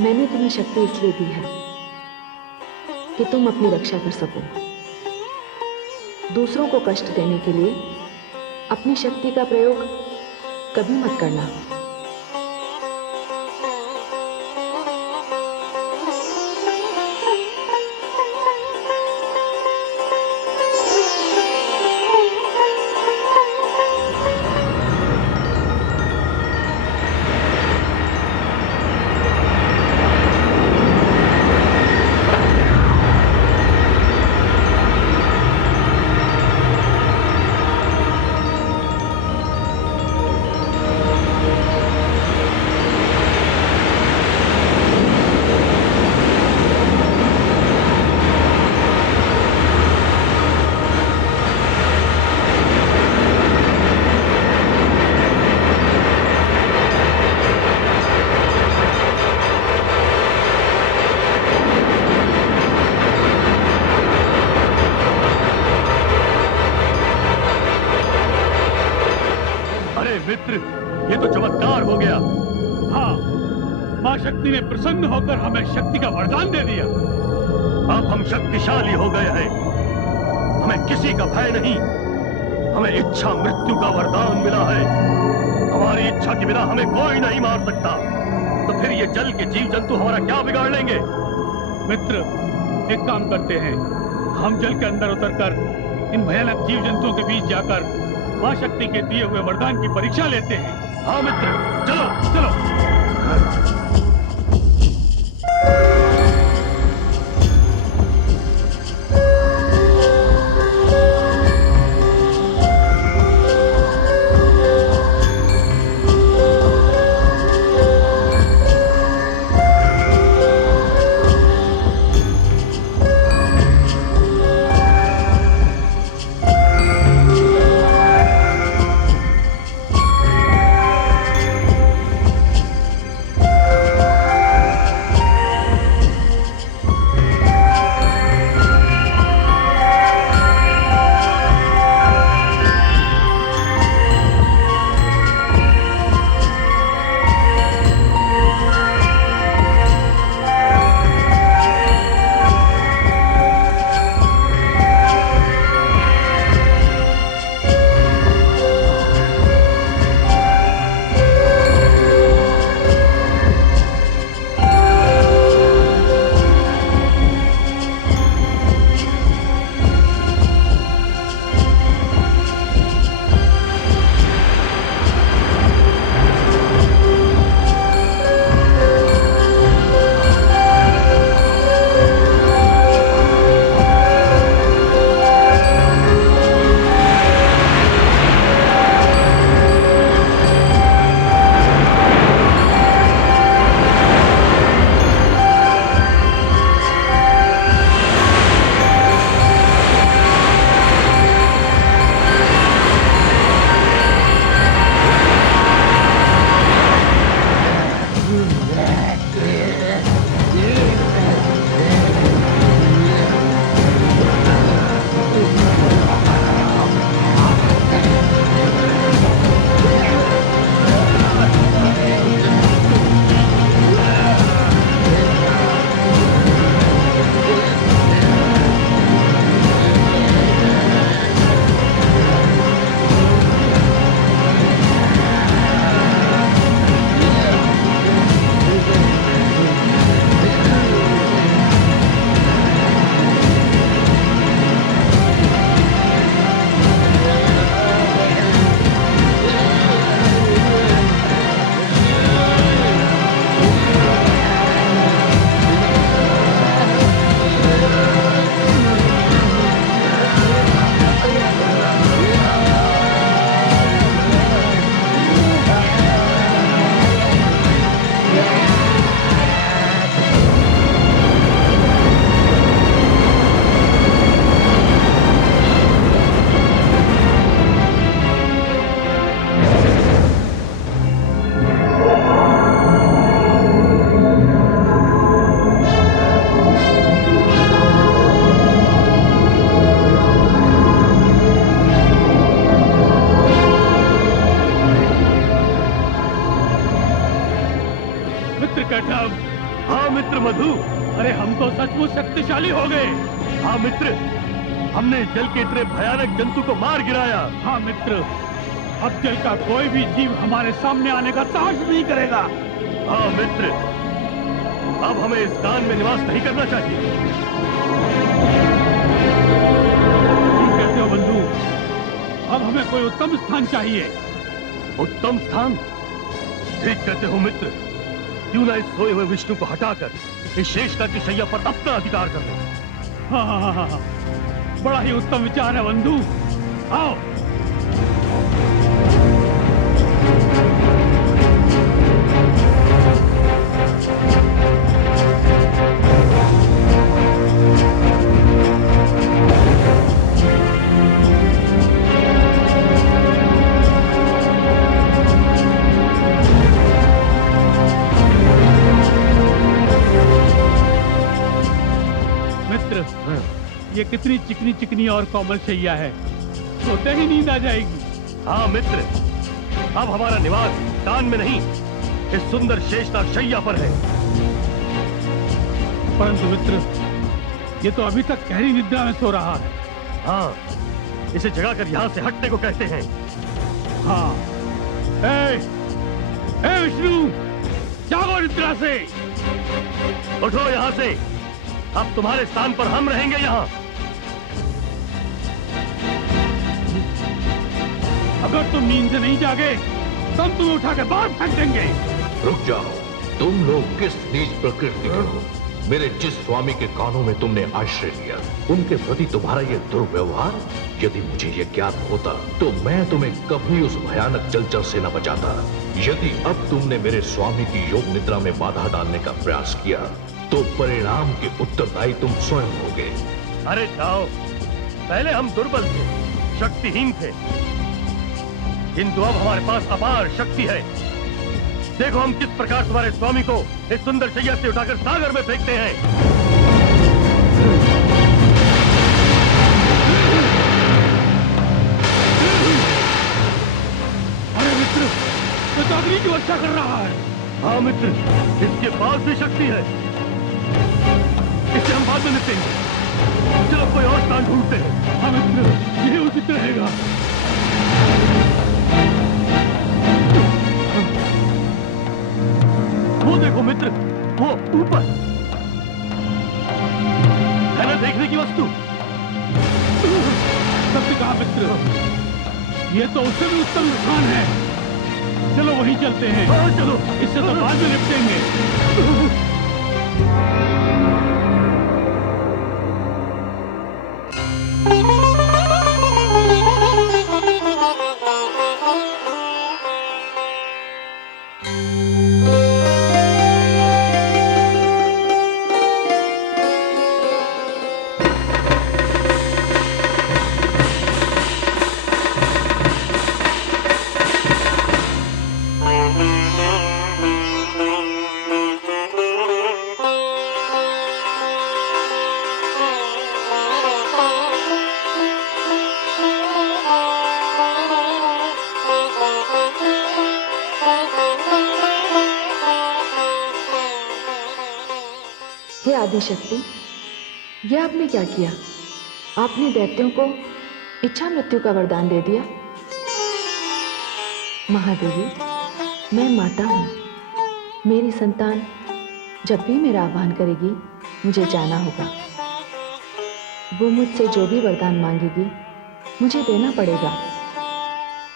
मैंने तुम्हें शक्ति इसलिए दी है कि तुम अपनी रक्षा कर सको। दूसरों को कष्ट देने के लिए अपनी शक्ति का प्रयोग कभी मत करना। मित्र, ये तो चमत्कार हो गया। हाँ, माँ शक्ति ने प्रसन्न होकर हमें शक्ति का वरदान दे दिया। अब हम शक्तिशाली हो गए हैं। हमें किसी का भय नहीं। हमें इच्छा मृत्यु का वरदान मिला है। हमारी इच्छा के बिना हमें कोई नहीं मार सकता। तो फिर ये जल के जीव जंतु हमारा क्या बिगाड़ लेंगे? मित्र, एक काम करते हैं, हम जल के अंदर उतरकर इन भयानक जीव जंतुओं के बीच जाकर माँ शक्ति के दिए हुए वरदान की परीक्षा लेते हैं। हाँ मित्र, चलो चलो। हाँ मित्र मधु। अरे हम तो सचमुच शक्तिशाली हो गए। हाँ मित्र, हमने जल के इतने भयानक जंतु को मार गिराया। हाँ मित्र, अब जल का कोई भी जीव हमारे सामने आने का साहस नहीं करेगा। हाँ मित्र, अब हमें इस कान में निवास नहीं करना चाहिए। ठीक कहते हो बंधु, अब हमें कोई उत्तम स्थान चाहिए। उत्तम स्थान? ठीक कहते हो मित्र, क्यों ना इस सोए हुए विष्णु को हटाकर इस शेषनाग की शैया पर अपना अधिकार कर ले। हाँ, बड़ा ही उत्तम विचार है बंधु। आओ। ये कितनी चिकनी चिकनी और कोमल शैया है, सोते ही नींद आ जाएगी। हाँ मित्र, अब हमारा निवास कान में नहीं, इस सुंदर शेषनाग शैया पर है। परंतु मित्र, ये तो अभी तक गहरी निद्रा में सो रहा है। हाँ, इसे जगाकर यहाँ से हटने को कहते हैं। हाँ, ए विष्णु, जागो निद्रा से। उठो यहाँ से, अब तुम्हारे स्थान पर हम रहेंगे यहाँ। अगर तुम नींद से नहीं जागे, तब तुम्हें उठा के बाहर फेंक देंगे। रुक जाओ, तुम लोग किस नीच प्रकृति के हो? मेरे जिस स्वामी के कानों में तुमने आश्रय लिया, उनके प्रति तुम्हारा ये दुर्व्यवहार, यदि मुझे ये ज्ञात होता तो मैं तुम्हें कभी उस भयानक जलचर से न बचाता। यदि अब तुमने मेरे स्वामी की योग निद्रा में बाधा डालने का प्रयास किया तो परिणाम के उत्तरदायी तुम स्वयं होगे। अरे जाओ, पहले हम दुर्बल थे, शक्तिहीन थे, किंतु अब हमारे पास अपार शक्ति है। देखो हम किस प्रकार तुम्हारे स्वामी को इस सुंदर शैया से उठाकर सागर में फेंकते हैं। अरे मित्र, तो अग्नि की वर्षा कर रहा है। हाँ मित्र, इसके पास भी शक्ति है, इसे हम बाद में निपटेंगे। चलो कोई और स्थान ढूंढते हैं। हाँ मित्र, यही उचित रहेगा। वो देखो मित्र, वो ऊपर है ना देखने की वस्तु। सत्य कहा मित्र, ये तो उससे भी उत्तम स्थान है। चलो वहीं चलते हैं। हाँ चलो, इससे तो बाद में निपटेंगे। हे आदिशक्ति, यह आपने क्या किया? आपने दैत्यों को इच्छा मृत्यु का वरदान दे दिया। महादेवी, मैं माता हूँ। मेरी संतान जब भी मेरा आह्वान करेगी, मुझे जाना होगा। वो मुझसे जो भी वरदान मांगेगी, मुझे देना पड़ेगा।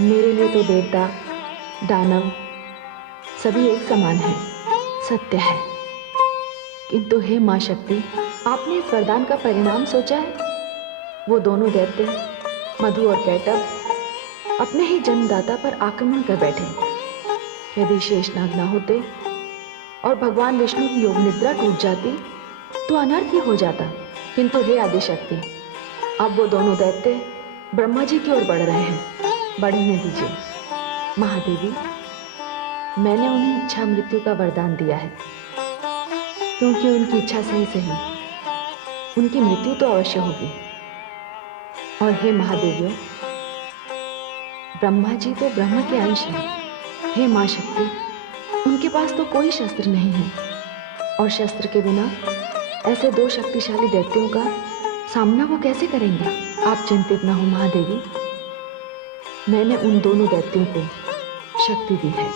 मेरे लिए तो देवता, दानव सभी एक समान है, सत्य है। किंतु हे माँ शक्ति, आपने इस वरदान का परिणाम सोचा है? वो दोनों दैत्य मधु और कैटभ अपने ही जन्मदाता पर आक्रमण कर बैठे। यदि शेषनाग न होते और भगवान विष्णु की योग निद्रा टूट जाती तो अनर्थ ही हो जाता। किंतु हे आदिशक्ति, अब वो दोनों दैत्य ब्रह्मा जी की ओर बढ़ रहे हैं। बढ़ने दीजिए। महादेवी, मैंने उन्हें इच्छा मृत्यु का वरदान दिया है, क्योंकि उनकी इच्छा सही सही उनकी मृत्यु तो अवश्य होगी। और हे महादेवियों, ब्रह्मा जी तो ब्रह्म के अंश हैं। हे माँ शक्ति, उनके पास तो कोई शस्त्र नहीं है, और शस्त्र के बिना ऐसे दो शक्तिशाली दैत्यों का सामना वो कैसे करेंगे? आप चिंतित न हो महादेवी, मैंने उन दोनों दैत्यों को शक्ति दी है,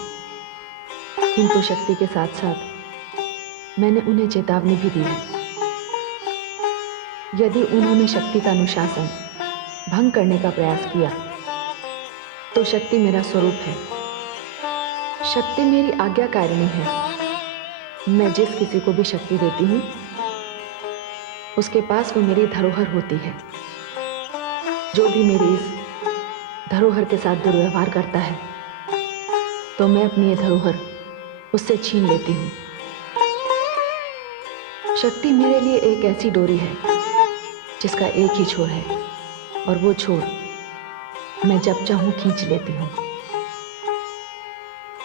किंतु शक्ति के साथ साथ मैंने उन्हें चेतावनी भी दी है। यदि उन्होंने शक्ति का अनुशासन भंग करने का प्रयास किया तो शक्ति मेरा स्वरूप है, शक्ति मेरी आज्ञाकारिणी है। मैं जिस किसी को भी शक्ति देती हूँ उसके पास वो मेरी धरोहर होती है। जो भी मेरी इस धरोहर के साथ दुर्व्यवहार करता है तो मैं अपनी ये धरोहर उससे छीन लेती हूँ। शक्ति मेरे लिए एक ऐसी डोरी है जिसका एक ही छोर है और वो छोर मैं जब चाहूं खींच लेती हूँ।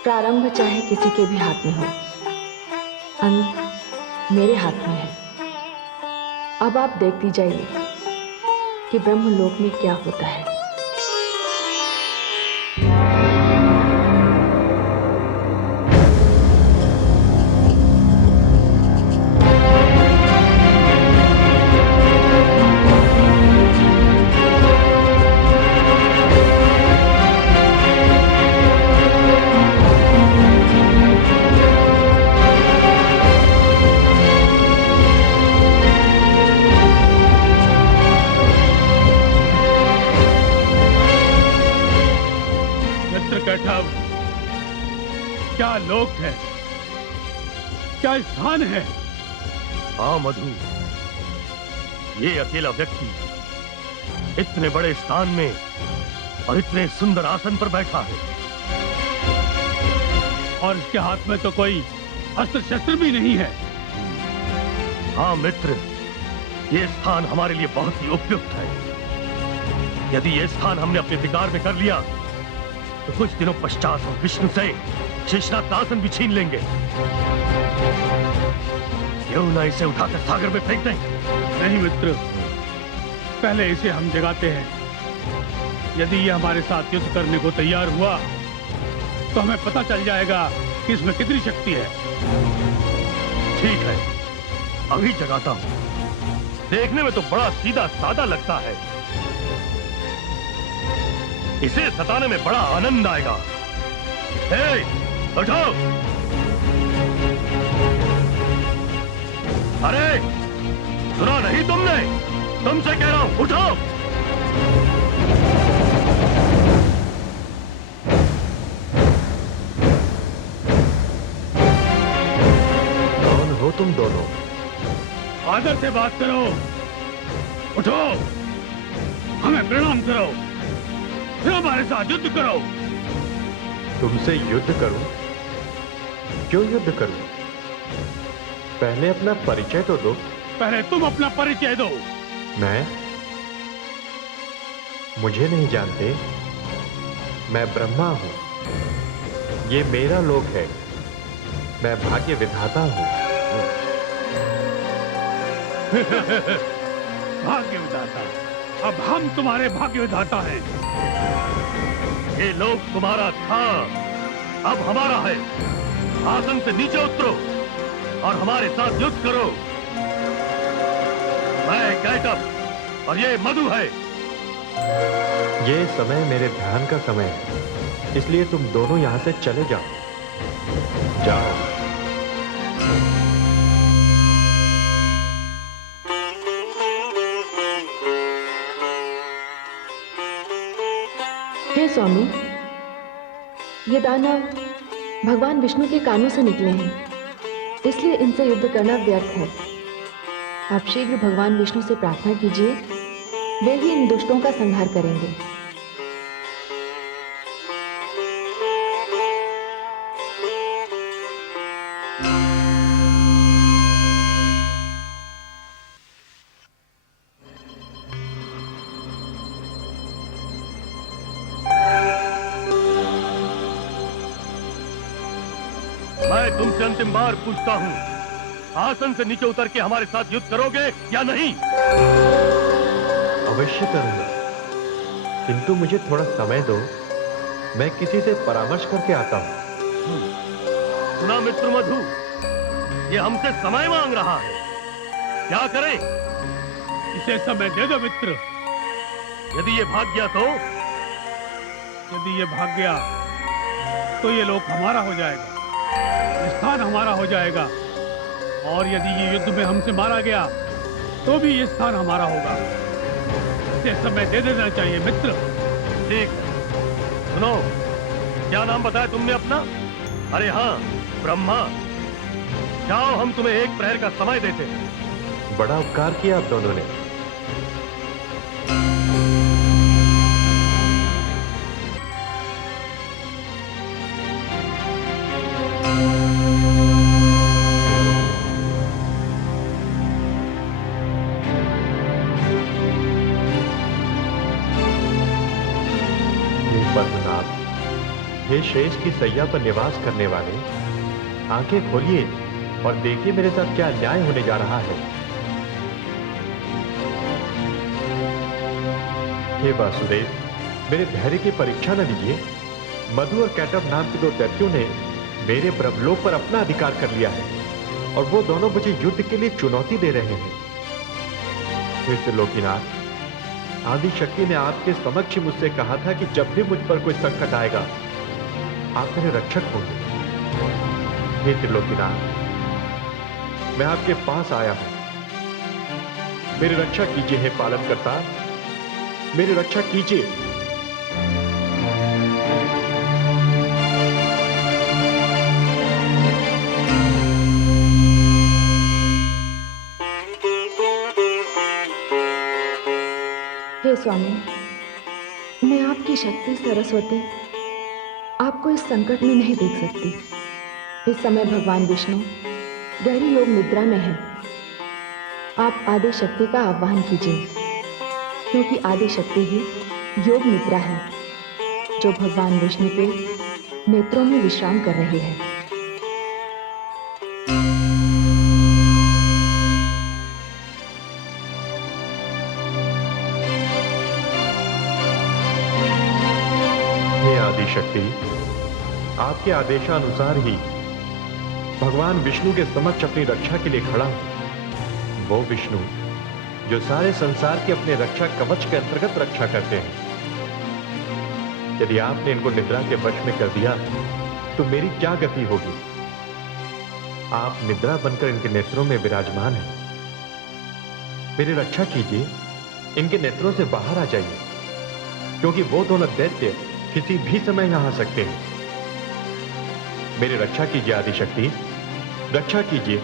प्रारंभ चाहे किसी के भी हाथ में हो, अंत मेरे हाथ में है। अब आप देखती जाइए कि ब्रह्मलोक में क्या होता है। क्या लोक है, क्या स्थान है? हाँ मधु, ये अकेला व्यक्ति इतने बड़े स्थान में और इतने सुंदर आसन पर बैठा है, और इसके हाथ में तो कोई अस्त्र शस्त्र भी नहीं है। हाँ मित्र, ये स्थान हमारे लिए बहुत ही उपयुक्त है। यदि ये स्थान हमने अपने अधिकार में कर लिया तो कुछ दिनों पश्चात हम विष्णु से शेषनाग का आसन भी छीन लेंगे। क्यों ना इसे उठाकर सागर में फेंक दें? नहीं मित्र, पहले इसे हम जगाते हैं। यदि ये हमारे साथ युद्ध करने को तैयार हुआ तो हमें पता चल जाएगा कि इसमें कितनी शक्ति है। ठीक है, अभी जगाता हूं। देखने में तो बड़ा सीधा सादा लगता है, इसे सताने में बड़ा आनंद आएगा। उठो! अरे सुना नहीं तुमने? तुमसे कह रहा हूं, उठो! कौन हो तुम दोनों? आदर से बात करो। उठो, हमें प्रणाम करो, फिर हमारे साथ युद्ध करो। तुमसे युद्ध करूं? क्यों युद्ध करूं? पहले अपना परिचय तो दो। पहले तुम अपना परिचय दो। मैं? मुझे नहीं जानते? मैं ब्रह्मा हूं, ये मेरा लोक है, मैं भाग्य विधाता हूं। भाग्य विधाता? अब हम तुम्हारे भाग्य विधाता हैं। ये लोक तुम्हारा था, अब हमारा है। आसन से नीचे उतरो और हमारे साथ युद्ध करो। मैं कैटअप और ये मधु है। ये समय मेरे ध्यान का समय है, इसलिए तुम दोनों यहां से चले जाओ। जाओ। हे स्वामी, ये दानव भगवान विष्णु के कानों से निकले हैं, इसलिए इनसे युद्ध करना व्यर्थ है। आप शीघ्र भगवान विष्णु से प्रार्थना कीजिए, वे ही इन दुष्टों का संहार करेंगे। मैं तुमसे अंतिम बार पूछता हूं, आसन से नीचे उतर के हमारे साथ युद्ध करोगे या नहीं? अवश्य करूंगा, किंतु मुझे थोड़ा समय दो, मैं किसी से परामर्श करके आता हूं। सुना मित्र मधु, ये हमसे समय मांग रहा है। क्या करें? इसे समय दे दो मित्र। यदि ये भाग गया तो? यदि ये भाग गया तो ये लोक हमारा हो जाएगा, स्थान हमारा हो जाएगा। और यदि ये युद्ध में हमसे मारा गया तो भी ये स्थान हमारा होगा। इसे समय दे देना चाहिए मित्र। ठीक। सुनो, क्या नाम बताया तुमने अपना? अरे हाँ, ब्रह्मा। जाओ, हम तुम्हें 1 प्रहर का समय देते हैं। बड़ा उपकार किया आप दोनों ने। हे शेष की सैया पर निवास करने वाले, आंखें खोलिए और देखिए मेरे साथ क्या अन्याय होने जा रहा है। हे वासुदेव, मेरे धैर्य की परीक्षा न लीजिए। मधु और कैटव नाम के 2 दैत्यों ने मेरे ब्रह्मलोक पर अपना अधिकार कर लिया है और वो दोनों मुझे युद्ध के लिए चुनौती दे रहे हैं। हे त्रिलोकीनाथ, आदि शक्ति ने आपके समक्ष मुझसे कहा था कि जब भी मुझ पर कोई संकट आएगा आप मेरे रक्षक होंगे। हे त्रिलोकीनाथ, मैं आपके पास आया हूं। मेरी रक्षा कीजिए हे पालनकर्ता, मेरी रक्षा कीजिए। हे स्वामी, मैं आपकी शक्ति सरस्वती आपको इस संकट में नहीं देख सकती। इस समय भगवान विष्णु गहरी योग निद्रा में है। आप आदि शक्ति का आह्वान कीजिए, क्योंकि आदि शक्ति ही योग निद्रा है जो भगवान विष्णु के नेत्रों में विश्राम कर रही है। हे आदि शक्ति, आपके आदेशानुसार ही भगवान विष्णु के समक्ष अपनी रक्षा के लिए खड़ा हूं। वो विष्णु जो सारे संसार के अपने रक्षा कवच के अंतर्गत रक्षा करते हैं। यदि आपने इनको निद्रा के वश में कर दिया तो मेरी क्या गति होगी? आप निद्रा बनकर इनके नेत्रों में विराजमान हैं। मेरी रक्षा कीजिए, इनके नेत्रों से बाहर आ जाइए, क्योंकि वो दोनों दैत्य किसी भी समय यहां आ सकते हैं। मेरी रक्षा कीजिए आदि शक्ति, रक्षा कीजिए।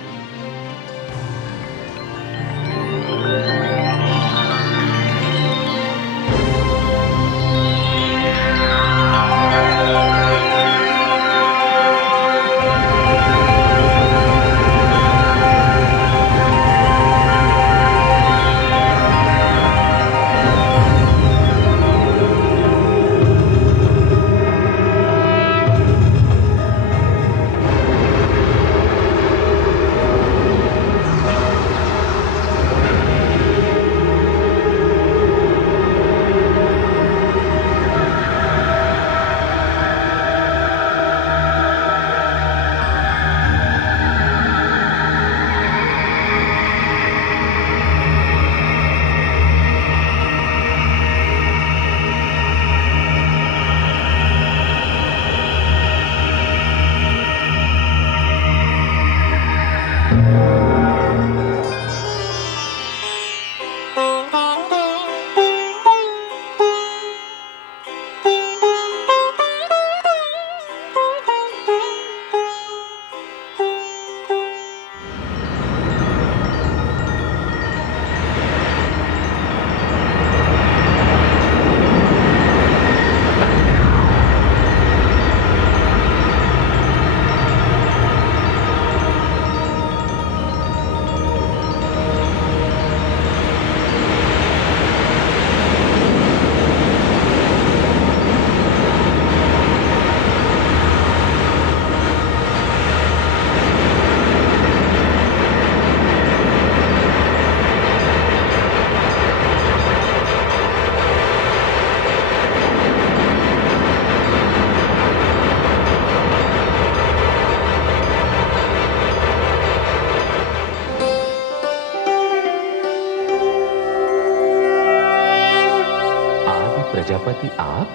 प्रजापति आप?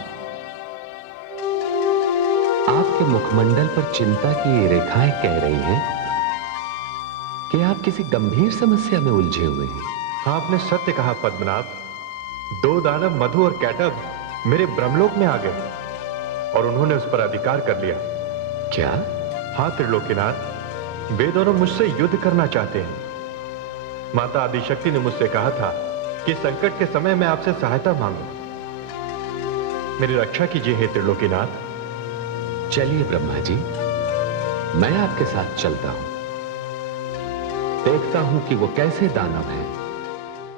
आपके मुखमंडल पर चिंता की ये रेखाएं कह रही हैं कि आप किसी गंभीर समस्या में उलझे हुए हैं। हाँ, आपने सत्य कहा पद्मनाभ। 2 दानव मधु और कैटब मेरे ब्रह्मलोक में आ गए और उन्होंने उस पर अधिकार कर लिया। क्या? हाँ त्रिलोकीनाथ, वे दोनों मुझसे युद्ध करना चाहते हैं। माता आदिशक्ति ने मुझसे कहा था कि संकट के समय मैं आपसे सहायता मांगू। मेरी रक्षा कीजिए हे त्रिलोकीनाथ। चलिए ब्रह्मा जी, मैं आपके साथ चलता हूं, देखता हूं कि वो कैसे दानव हैं